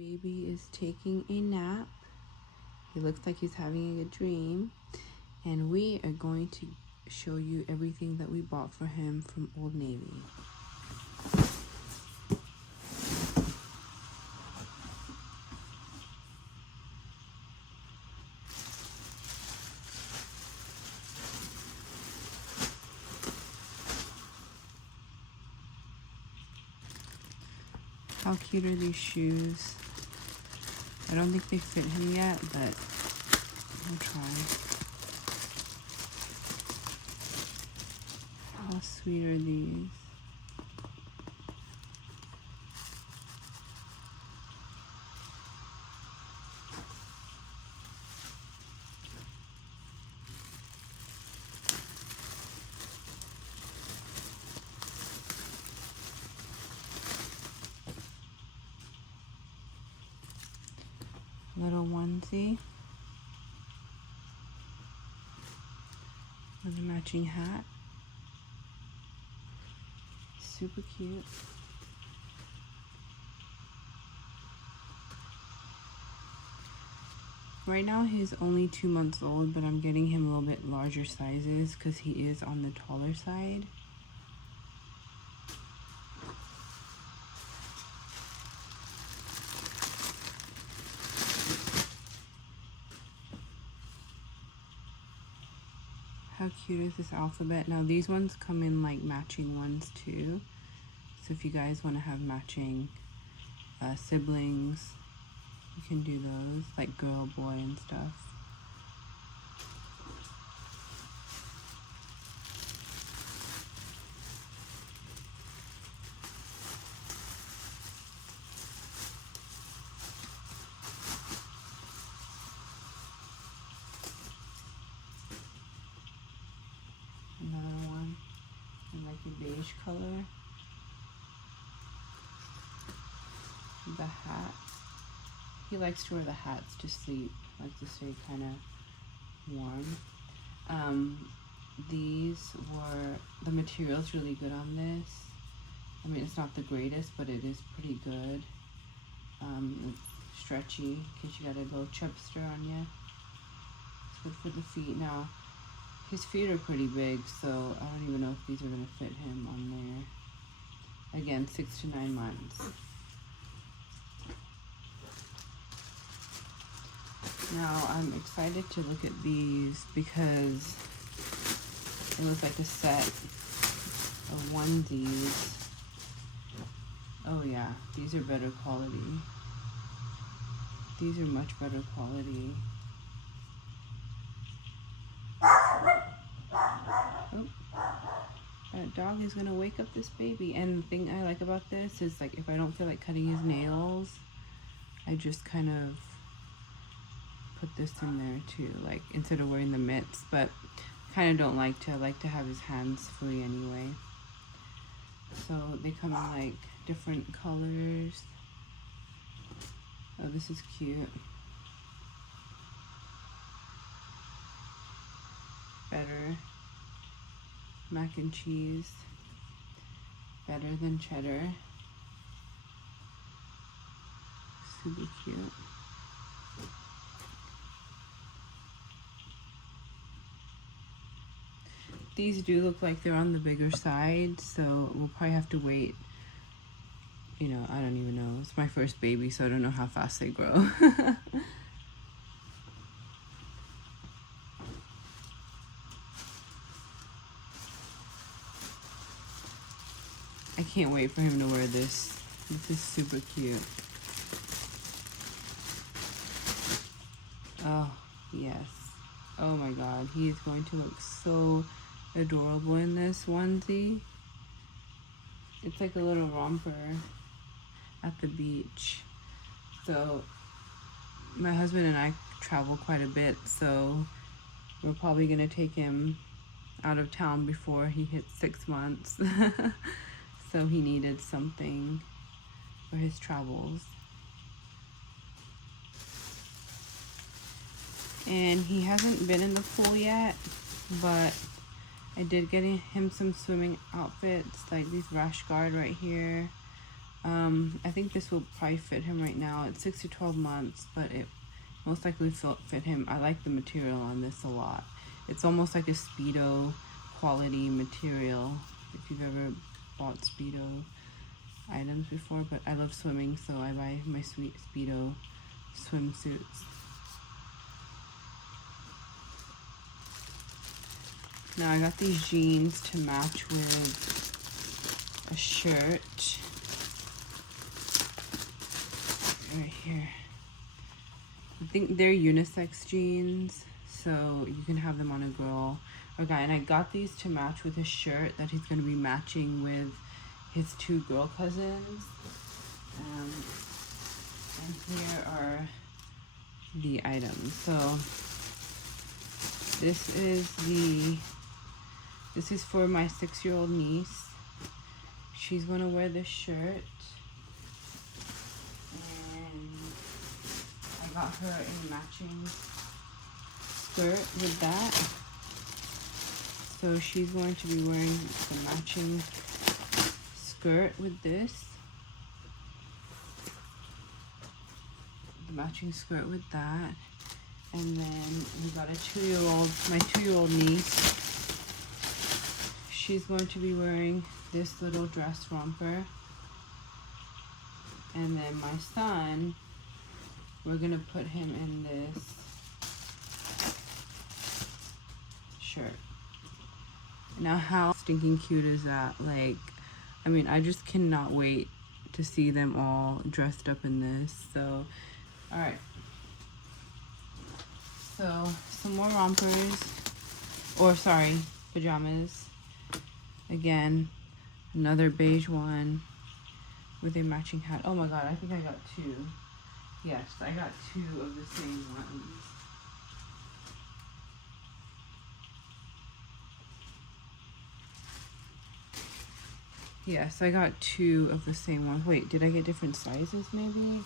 Baby is taking a nap. He looks like he's having a dream. And we are going to show you everything that we bought for him from Old Navy. How cute are these shoes? I don't think they fit him yet, but we'll try. How sweet are these? Little onesie with a matching hat. Super cute. Right now he's only 2 months old, but I'm getting him a little bit larger sizes because he is on the taller side. How cute is this alphabet? Now these ones come in like matching ones too. So if you guys want to have matching siblings, you can do those, like girl, boy, and stuff. Another one in like a beige color. The hat. He likes to wear the hats to sleep, like to stay kind of warm. These were, the material's really good on this. I mean, it's not the greatest, but it is pretty good. It's stretchy, in case you got a little chubster on you. It's good for the feet. Now, his feet are pretty big, so I don't even know if these are going to fit him on there. Again, 6 to 9 months. Now, I'm excited to look at these because it looks like a set of onesies. Oh yeah, these are better quality. These are much better quality. Oh, that dog is gonna wake up this baby. And the thing I like about this is, like, if I don't feel like cutting his nails, I just kind of put this in there too, like instead of wearing the mitts. But kind of don't like to. I like to have his hands free anyway. So they come in like different colors. Oh, this is cute. Better mac and cheese. Better than cheddar. Super cute. These do look like they're on the bigger side, so we'll probably have to wait. You know, I don't even know. It's my first baby, so I don't know how fast they grow. I can't wait for him to wear this. This is super cute. Oh, yes. Oh my god, he is going to look so adorable in this onesie. It's like a little romper at the beach. So my husband and I travel quite a bit, so we're probably gonna take him out of town before he hits 6 months. So he needed something for his travels. And he hasn't been in the pool yet, but I did get him some swimming outfits, like these rash guard right here. I think this will probably fit him right now. It's 6 to 12 months, but it most likely fit him. I like the material on this a lot. It's almost like a Speedo quality material, if you've ever bought Speedo items before, but I love swimming, so I buy my sweet Speedo swimsuits. Now I got these jeans to match with a shirt right here. I think they're unisex jeans, so you can have them on a girl or guy. And I got these to match with his shirt that he's going to be matching with his 2 girl cousins. And here are the items. So this is for my 6-year-old niece. She's going to wear this shirt. I got her a matching skirt with that. So she's going to be wearing the matching skirt with this. The matching skirt with that. And then we got a 2-year-old, my 2-year-old niece. She's going to be wearing this little dress romper. And then my son, we're gonna put him in this shirt. Now how stinking cute is that? Like, I mean, I just cannot wait to see them all dressed up in this. So, alright. So, some more rompers, or sorry, pajamas. Again, another beige one with a matching hat. Oh my god, I think I got 2. Yes, I got 2 of the same ones. Yes, I got 2 of the same ones. Wait, did I get different sizes maybe?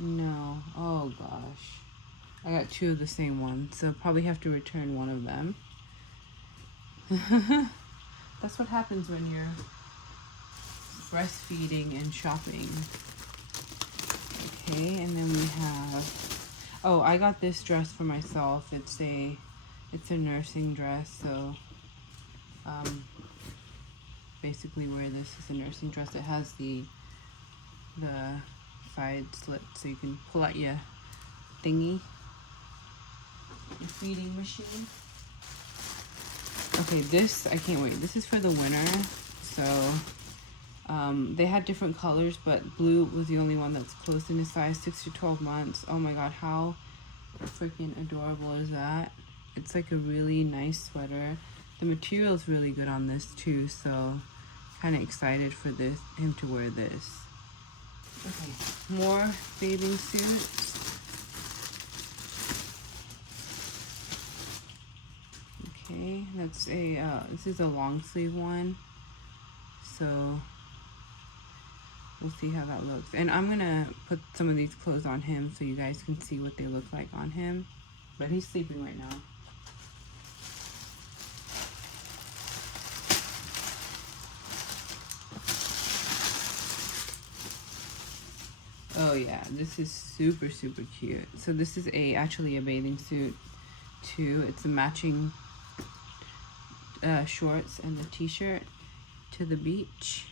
No. Oh gosh. I got 2 of the same ones, so probably have to return one of them. That's what happens when you're breastfeeding and shopping. Okay, and then we have, oh, I got this dress for myself. It's a nursing dress, so basically wear this as a nursing dress. It has the side slit so you can pull out your thingy, your feeding machine. Okay, this, I can't wait. This is for the winter, so they had different colors, but blue was the only one that's close in his size, 6 to 12 months. Oh my god, how freaking adorable is that? It's like a really nice sweater. The material is really good on this too, so kind of excited for him to wear this. Okay, more bathing suits. Okay, that's this is a long sleeve one, so we'll see how that looks. And I'm gonna put some of these clothes on him so you guys can see what they look like on him. But he's sleeping right now. Oh yeah, this is super, super cute. So this is actually a bathing suit too. It's a matching shorts and the t-shirt to the beach.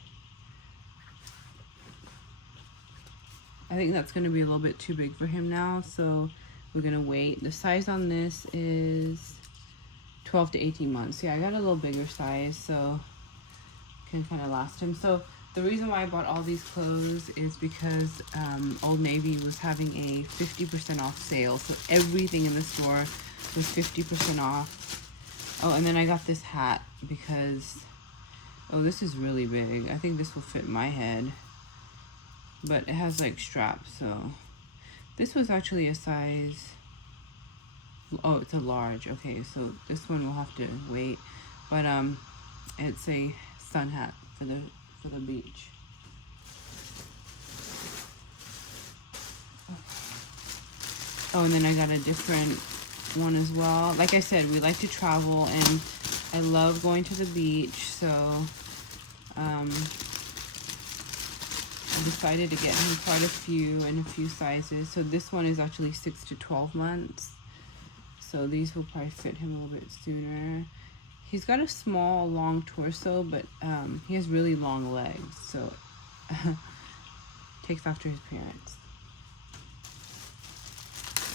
I think that's going to be a little bit too big for him now, so we're going to wait. The size on this is 12 to 18 months. Yeah, I got a little bigger size, so can kind of last him. So the reason why I bought all these clothes is because Old Navy was having a 50% off sale. So everything in the store was 50% off. Oh, and then I got this hat because, oh, this is really big. I think this will fit my head. But it has like straps, so. This was actually a size, oh, it's a large. Okay, so this one will have to wait. But it's a sun hat for the beach. Oh, and then I got a different one as well. Like I said, we like to travel and I love going to the beach, so decided to get him quite a few in a few sizes. So this one is actually 6 to 12 months. So these will probably fit him a little bit sooner. He's got a small, long torso, but he has really long legs. So takes after his parents.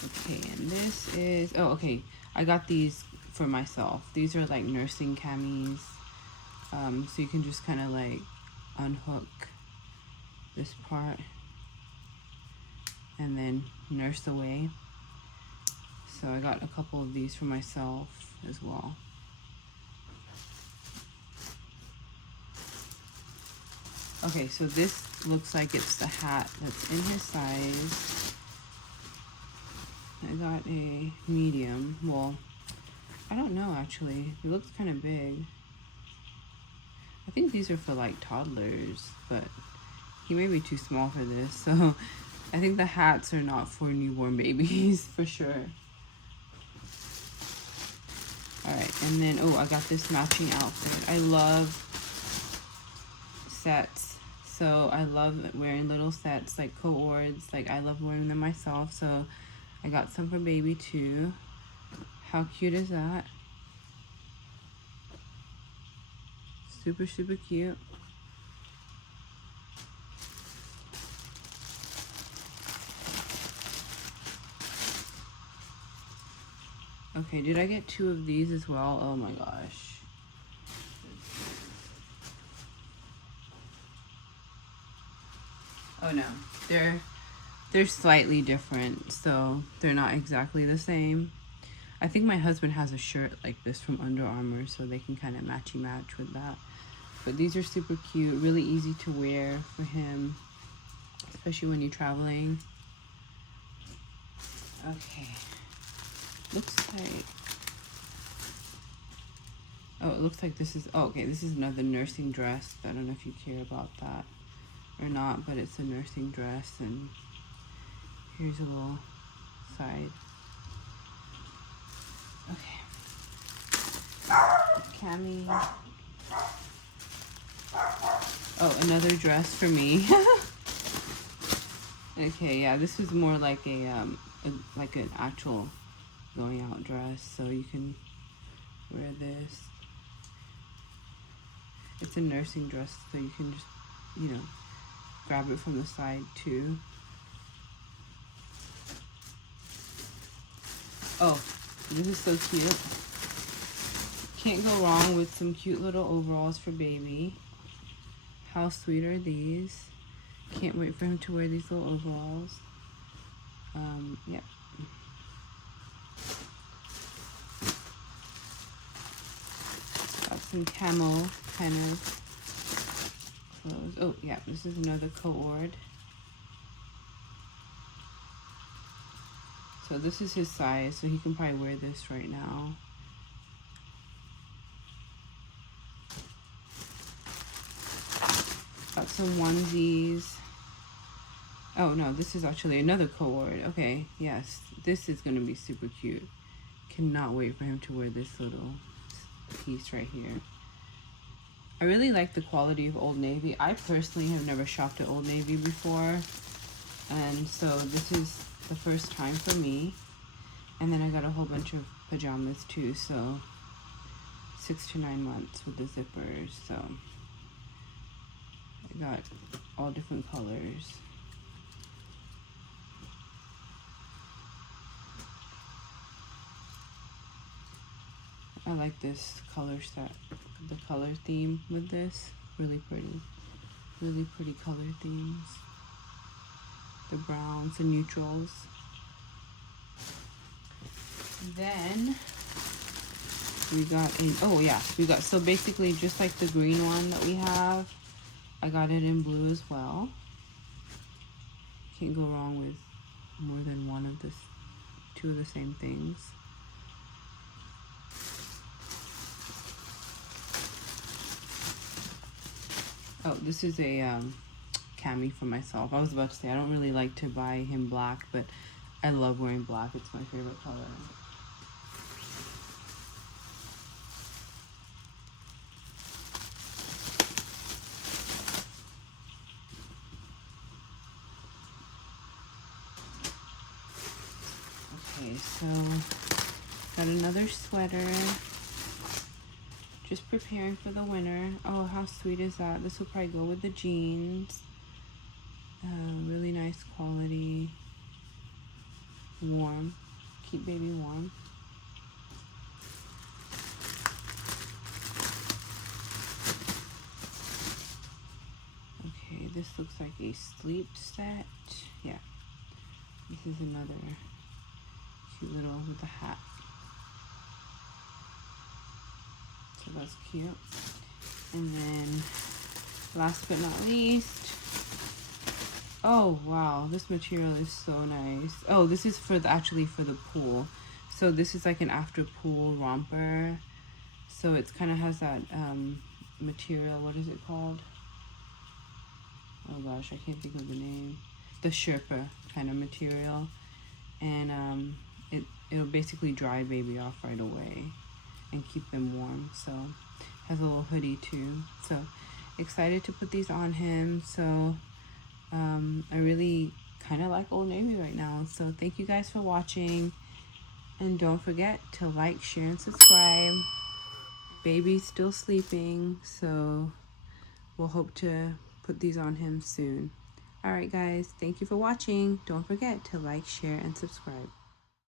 Okay, and this is, oh, okay. I got these for myself. These are like nursing camis. So you can just kind of like unhook this part and then nurse away. So I got a couple of these for myself as well. Okay, so this looks like it's the hat that's in his size. I got a medium. Well, I don't know actually. It looks kind of big. I think these are for like toddlers, but he may be too small for this. So I think the hats are not for newborn babies for sure. Alright, and then, oh, I got this matching outfit. I love sets. So I love wearing little sets like co-ords. Like I love wearing them myself. So I got some for baby too. How cute is that? Super, super cute. Okay, did I get 2 of these as well? Oh my gosh. Oh no, they're slightly different, so they're not exactly the same. I think my husband has a shirt like this from Under Armour, so they can kind of matchy match with that. But these are super cute, really easy to wear for him, especially when you're traveling. Okay, looks like, oh, it looks like this is, oh, okay, this is another nursing dress. I don't know if you care about that or not, but it's a nursing dress, and here's a little side. Okay. Cami. Oh, another dress for me. Okay, yeah, this is more like like an actual going out dress, so you can wear this. It's a nursing dress, so you can just, you know, grab it from the side too. Oh, this is so cute. Can't go wrong with some cute little overalls for baby. How sweet are these? Can't wait for him to wear these little overalls. Yep. Got some camo kind of clothes. Oh, yeah, this is another co-ord. So this is his size, so he can probably wear this right now. Got some onesies. Oh no, this is actually another co-ord. Okay, yes, this is gonna be super cute. Cannot wait for him to wear this little piece right here. I really like the quality of Old Navy. I personally have never shopped at Old Navy before, and so this is the first time for me. And then I got a whole bunch of pajamas too, so 6 to 9 months with the zippers. So I got all different colors. I like this color set, the color theme with this. Really pretty color themes. The browns, the neutrals. Then we got in, oh yeah, we got, so basically just like the green one that we have, I got it in blue as well. Can't go wrong with more than one of this, 2 of the same things. Oh, this is a cami for myself. I was about to say, I don't really like to buy him black, but I love wearing black. It's my favorite color. Okay, so got another sweater. Just preparing for the winter. Oh, how sweet is that? This will probably go with the jeans. Really nice quality. Warm. Keep baby warm. Okay, this looks like a sleep set. Yeah. This is another cute little with a hat. So that's cute. And then last but not least, oh wow, this material is so nice. Oh, this is for the, actually for the pool. So this is like an after pool romper. So it's kind of has that material, what is it called? Oh gosh, I can't think of the name. The Sherpa kind of material. And it'll basically dry baby off right away and keep them warm. So has a little hoodie too. So excited to put these on him. So I really kind of like Old Navy right now. So thank you guys for watching, and don't forget to like, share, and subscribe. Baby's still sleeping, so we'll hope to put these on him soon. Alright guys, thank you for watching. Don't forget to like, share, and subscribe.